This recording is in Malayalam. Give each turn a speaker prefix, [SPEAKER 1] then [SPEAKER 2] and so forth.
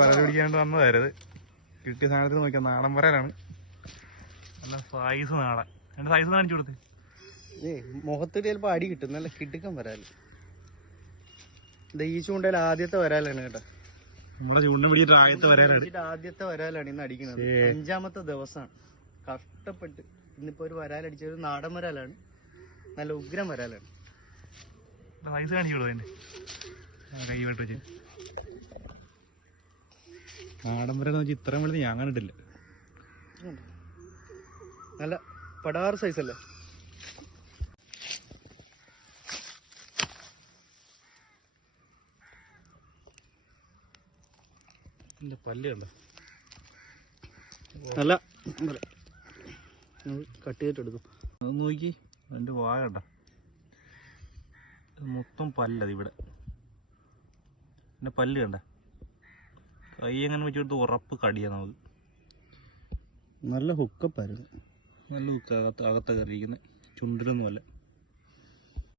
[SPEAKER 1] വല പിടിക്കാണ്ട് വന്നതായത് കിട്ടിയ സാധനത്തിൽ നോക്കിയാൽ നാടൻ പറയാനാണ് നല്ല സൈസ് നാടൻ. എന്റെ സൈസ് കാണിച്ചു കൊടുത്ത്.
[SPEAKER 2] ഏ മുഖത്ത് ചിലപ്പോ അടി കിട്ടും. നല്ല കിടുക്കം വരാൽ. ഇത് ഈ ചൂണ്ടയിൽ ആദ്യത്തെ വരാലാണ് കേട്ടോ.
[SPEAKER 1] നമ്മുടെ ചൂണ്ട പിടിച്ചിട്ട് ആദ്യത്തെ വരാലാണ്.
[SPEAKER 2] ആദ്യത്തെ വരാലാണ് ഇന്ന് അടിക്കുന്നത്. അഞ്ചാമത്തെ ദിവസമാണ് കഷ്ടപ്പെട്ട് ഇന്നിപ്പോ ഒരു വരാലടിച്ചത് ഒരു നാടൻ വരാലാണ്. നല്ല ഉഗ്രം വരാലാണ്.
[SPEAKER 1] സൈസ് കാണിച്ചു കൊടുത്ത് കൈ വെട്ട് വെച്ച് നാടൻ വരെന്ന് വെച്ചാൽ ഇത്രയും വലുത് ഞാൻ കണ്ടിട്ടില്ല.
[SPEAKER 2] നല്ല പടാറ് സൈസ് അല്ലേ?
[SPEAKER 1] എന്റെ പല്ല് കണ്ടോ?
[SPEAKER 2] നല്ല കട്ട് ചെയ്തിട്ടെടുക്കും
[SPEAKER 1] അത് നോക്കി എന്റെ വായ കണ്ട? മൊത്തം പല്ലത് ഇവിടെ എന്റെ പല്ല് കണ്ട? കൈ എങ്ങനെ വെച്ചെടുത്ത് ഉറപ്പ് കടിയാണ് നമുക്ക്
[SPEAKER 2] നല്ല ഹുക്കപ്പായിരുന്നു
[SPEAKER 1] നല്ല അകത്ത് അകത്തൊക്കെ അറിയിക്കുന്നത് ചുണ്ടിലൊന്നുമല്ല.